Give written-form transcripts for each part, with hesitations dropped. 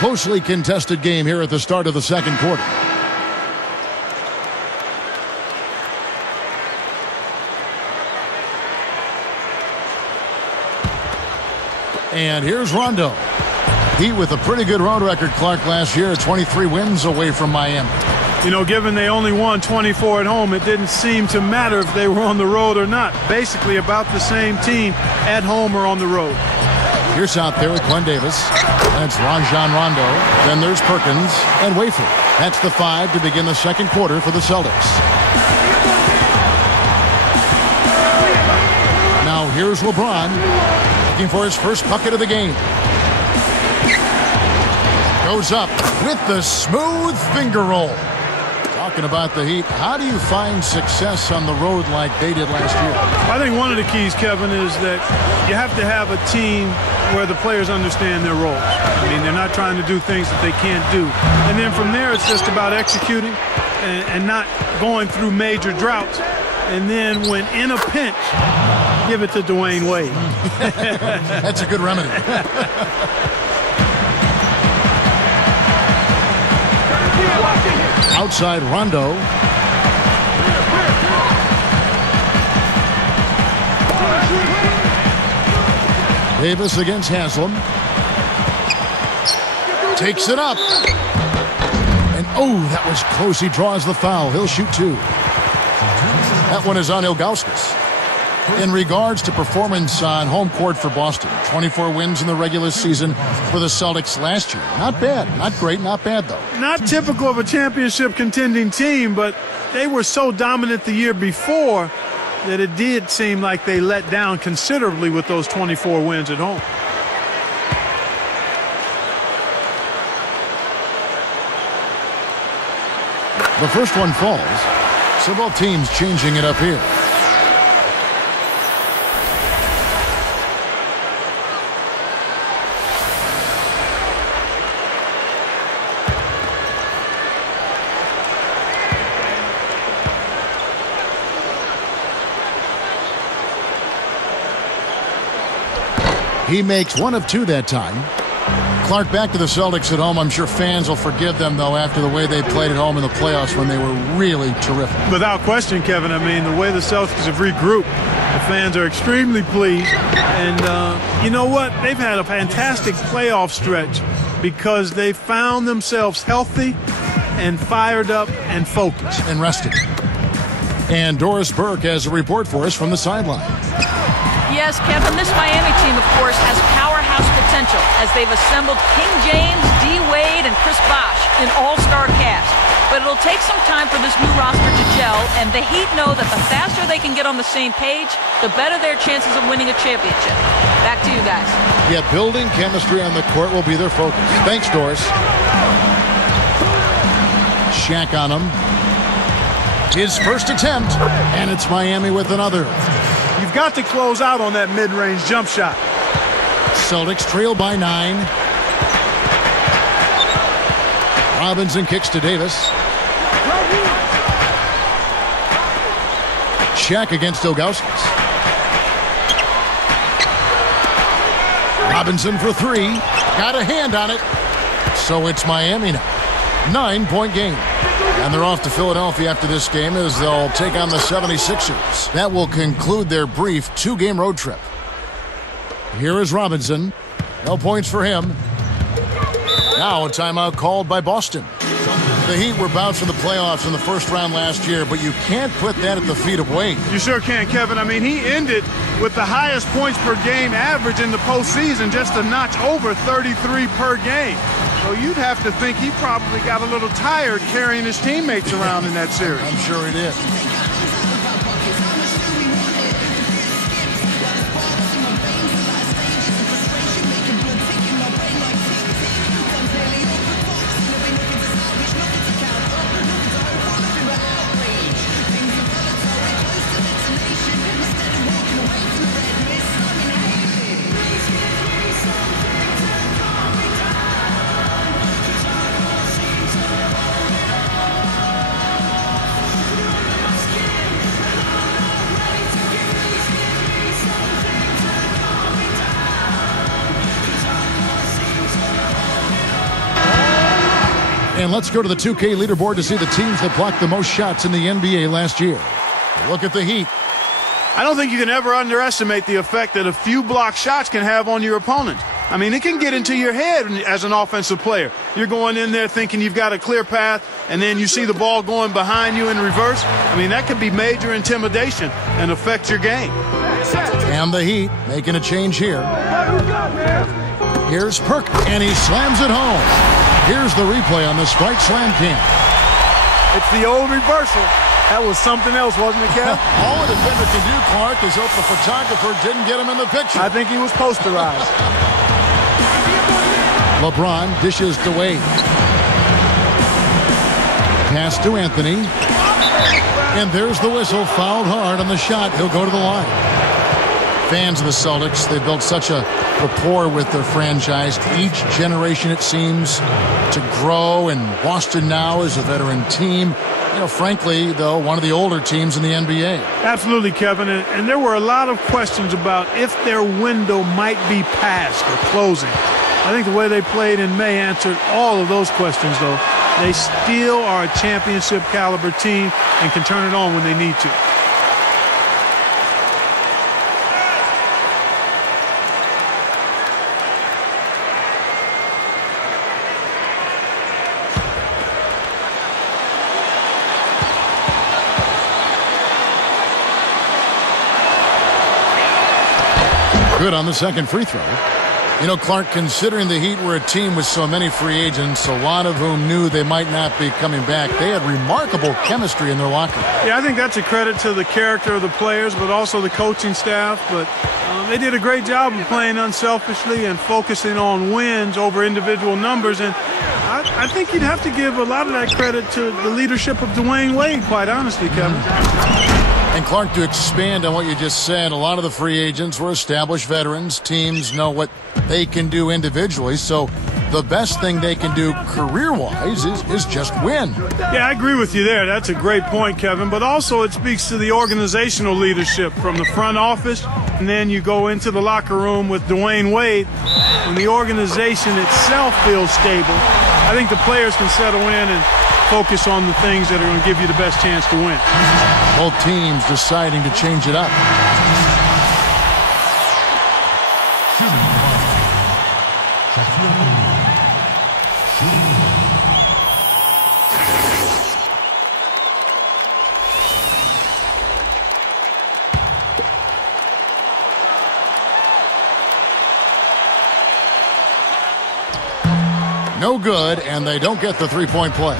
Closely contested game here at the start of the second quarter. And here's Rondo. Heat with a pretty good road record, Clark, last year. 23 wins away from Miami. You know, given they only won 24 at home, it didn't seem to matter if they were on the road or not. Basically about the same team at home or on the road. Here's out there with Glenn Davis. That's Rajon Rondo. Then there's Perkins and Wafer. That's the 5 to begin the second quarter for the Celtics. Now here's LeBron looking for his first bucket of the game. Goes up with the smooth finger roll. Talking about the Heat, how do you find success on the road like they did last year? I think one of the keys, Kevin, is that you have to have a team where the players understand their roles. I mean, they're not trying to do things that they can't do. And then from there, it's just about executing and not going through major droughts. And then when in a pinch, give it to Dwayne Wade. That's a good remedy. Outside Rondo. Davis against Haslam. Takes it up. And oh, that was close. He draws the foul. He'll shoot 2. That one is on Ilgauskas. In regards to performance on home court for Boston, 24 wins in the regular season for the Celtics last year. Not bad. Not great. Not bad, though. Not typical of a championship contending team, but they were so dominant the year before that it did seem like they let down considerably with those 24 wins at home. The first one falls. So both teams changing it up here. He makes 1 of 2 that time. Clark, back to the Celtics at home. I'm sure fans will forgive them, though, after the way they played at home in the playoffs when they were really terrific. Without question, Kevin. I mean, the way the Celtics have regrouped, the fans are extremely pleased. And you know what? They've had a fantastic playoff stretch because they found themselves healthy and fired up and focused. And rested. And Doris Burke has a report for us from the sideline. Yes, Kevin, this Miami team, of course, has powerhouse potential as they've assembled King James, D. Wade, and Chris Bosh, an all-star cast. But it'll take some time for this new roster to gel, and the Heat know that the faster they can get on the same page, the better their chances of winning a championship. Back to you guys. Yeah, building chemistry on the court will be their focus. Thanks, Doris. Shaq on him. His first attempt, and it's Miami with another. You've got to close out on that mid-range jump shot. Celtics trail by 9. Robinson kicks to Davis. Shaq against Ilgauskas. Robinson for 3. Got a hand on it. So it's Miami now. 9-point game. And they're off to Philadelphia after this game as they'll take on the 76ers. That will conclude their brief 2-game road trip. Here is Robinson. No points for him. Now a timeout called by Boston. The Heat were bounced from the playoffs in the first round last year, but you can't put that at the feet of Wade. You sure can't, Kevin. I mean, he ended with the highest points per game average in the postseason, just a notch over 33 per game. So you'd have to think he probably got a little tired carrying his teammates around in that series. I'm sure he did. And let's go to the 2K leaderboard to see the teams that blocked the most shots in the NBA last year. Look at the Heat. I don't think you can ever underestimate the effect that a few blocked shots can have on your opponent. I mean, it can get into your head as an offensive player. You're going in there thinking you've got a clear path, and then you see the ball going behind you in reverse. I mean, that could be major intimidation and affect your game. And the Heat making a change here. Here's Perk, and he slams it home. Here's the replay on the Sprite Slam Cam. It's the old reversal. That was something else, wasn't it, Kev? All a defender can do, Clark, is hope the photographer didn't get him in the picture. I think he was posterized. LeBron dishes to Wade. Pass to Anthony. And there's the whistle. Fouled hard on the shot. He'll go to the line. Fans of the Celtics, they've built such a rapport with their franchise. Each generation, it seems, to grow. And Boston now is a veteran team. You know, frankly, though, one of the older teams in the NBA. Absolutely, Kevin. And there were a lot of questions about if their window might be passed or closing. I think the way they played in May answered all of those questions, though. They still are a championship caliber team and can turn it on when they need to. Good on the second free throw. You know, Clark, considering the Heat were a team with so many free agents, a lot of whom knew they might not be coming back, they had remarkable chemistry in their locker room. Yeah, I think that's a credit to the character of the players, but also the coaching staff. But they did a great job of playing unselfishly and focusing on wins over individual numbers. And I think you'd have to give a lot of that credit to the leadership of Dwayne Wade, quite honestly, Kevin. And Clark, to expand on what you just said, a lot of the free agents were established veterans. Teams know what they can do individually, so the best thing they can do career-wise is just win. Yeah, I agree with you there. That's a great point, Kevin. But also it speaks to the organizational leadership from the front office, and then you go into the locker room with Dwayne Wade. When the organization itself feels stable, I think the players can settle in and focus on the things that are going to give you the best chance to win. Both teams deciding to change it up. No good, and they don't get the three-point play.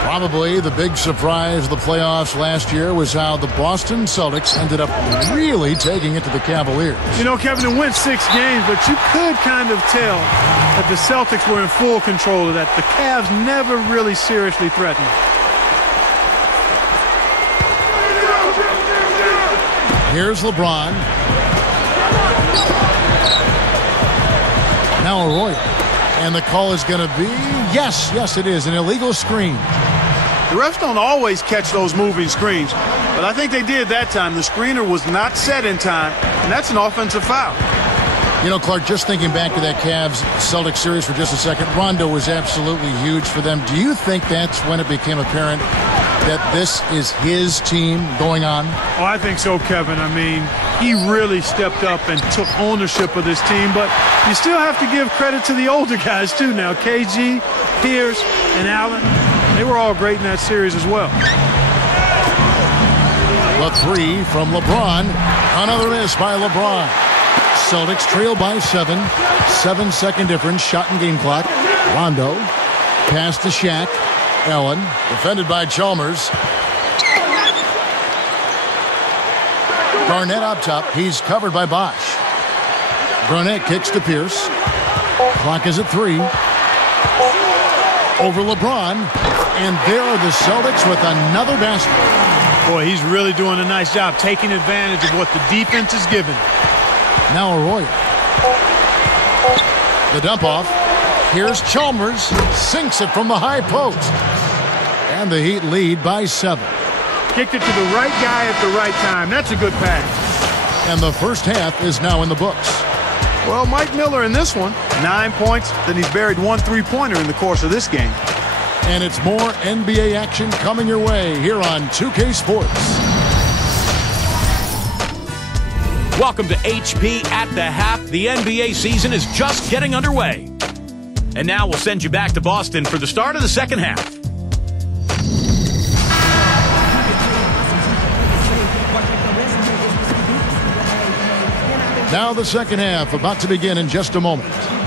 Probably the big surprise of the playoffs last year was how the Boston Celtics ended up really taking it to the Cavaliers. You know, Kevin, it went 6 games, but you could kind of tell that the Celtics were in full control of that. The Cavs never really seriously threatened. Here's LeBron. Now Arroyo. And the call is going to be, yes, it is, an illegal screen. The refs don't always catch those moving screens, but I think they did that time. The screener was not set in time, and that's an offensive foul. You know, Clark, just thinking back to that Cavs-Celtics series for just a second, Rondo was absolutely huge for them. Do you think that's when it became apparent that this is his team going on? Oh, I think so, Kevin. I mean, he really stepped up and took ownership of this team, but you still have to give credit to the older guys, too, now. KG, Pierce, and Allen, they were all great in that series as well. The three from LeBron. Another miss by LeBron. Celtics trail by 7. 7-second difference, shot and game clock. Rondo, pass to Shaq. Allen, defended by Chalmers. Garnett up top. He's covered by Bosh. Garnett kicks to Pierce. Clock is at 3. Over LeBron. And there are the Celtics with another basket. Boy, he's really doing a nice job taking advantage of what the defense is giving. Now Arroyo. The dump off. Here's Chalmers. Sinks it from the high post. And the Heat lead by 7. Kicked it to the right guy at the right time. That's a good pass. And the first half is now in the books. Well, Mike Miller in this one, 9 points. Then he's buried 1 3-pointer in the course of this game. And it's more NBA action coming your way here on 2K Sports. Welcome to HP at the Half. The NBA season is just getting underway. And now we'll send you back to Boston for the start of the second half. Now the second half about to begin in just a moment.